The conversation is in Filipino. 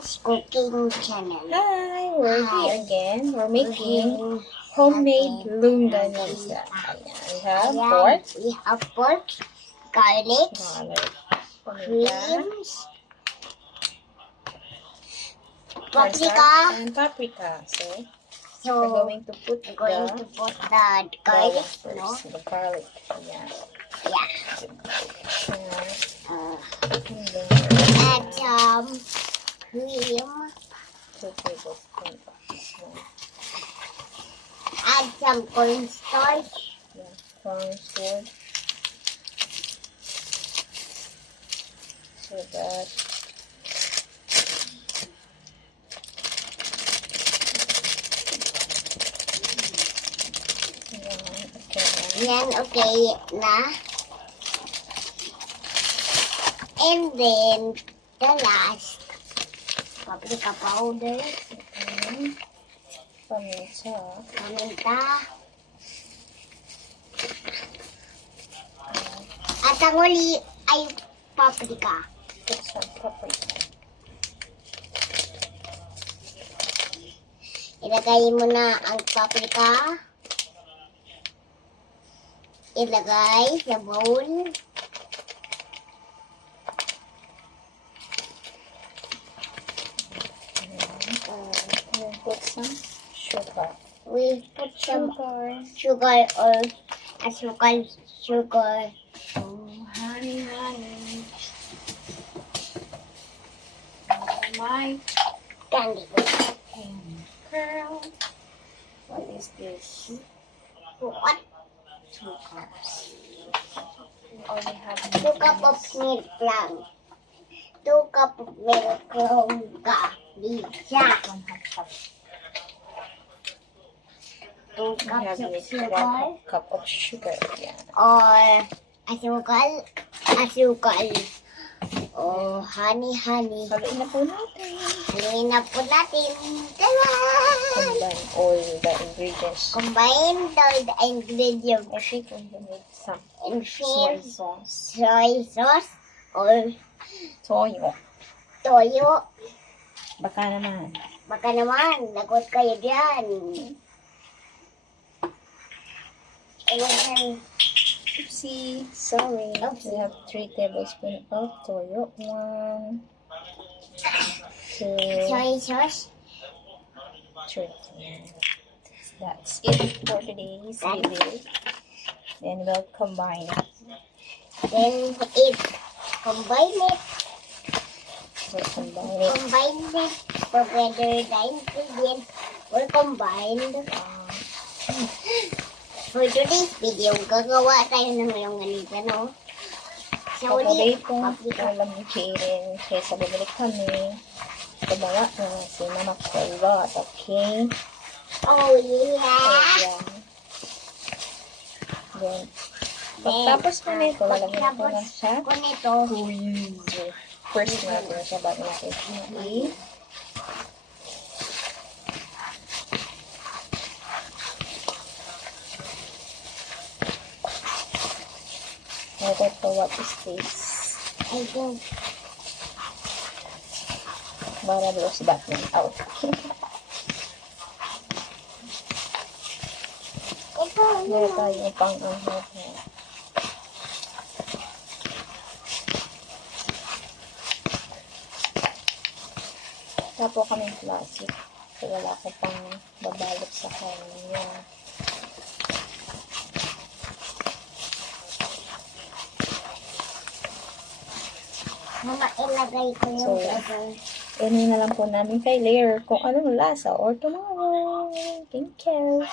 Jane's Cooking Channel. Hi! We're here again. We're making homemade longganisa. Ayan. We have pork, garlic, creams, paprika. And paprika. So So, we're going to put the garlic, no? the garlic. Ayan. Yeah. Add Add some cream. 2 tablespoons. Add some cornstarch. Yeah, cornstarch. So that Yan, okay na. And then, the last, paprika powder. Paminta. At ang uli ay paprika. Put some paprika. Ilagay mo na ang paprika. Ilagay sa bowl. Put some sugar. We put some sugar or sugar. Oh, honey. Oh, my Candy. girl. What is this? What? 2 cups. We only have 2 cup of milk lang. 2 cup of milk lang ka. Lisa. 1 half cup. 2 We cups have of mixed sugar. 1 cup of sugar. Yeah. Or asukal. Oh, honey. Haluin na po natin. Haluin na po natin. Tadan! Combine all the ingredients. Combine all the ingredients. I think we need some And soy fill sauce. soy sauce or Toyo. toyo. Baka naman. Baka naman, lagot kayo dyan. Ayan. Oopsie. Sorry. Oopsie. We have 3 tablespoons of toyo. 1, 2, Soy sauce. 3. That's it for today's video. Then we'll combine it. Then combine it. We'll combine it. Combine it. Together the ingredients were combined. For today's video, gagawa tayo ng mayong ganito, no? So, Pagkabay ulit, po, paprika. alam ni Jaren, kaysa bumalik kami, gumawa na si Mama Carlot, okay? Oh, yeah. Ayan. Then, pagtapos ko nito, lalagyan ko na siya. Ko nito. Freezer. First na ko na siya bago natin i- I don't know what is this. I think, Bara blows that one out. ito, Meron tayong pang-anghot na. Tapo kaming plastic. So, wala ko pang babalot sa kanya. mama, ilagay ko yung So, pepper. Ano na lang po namin kay Lair kung anong lasa or tomorrow. Thank you.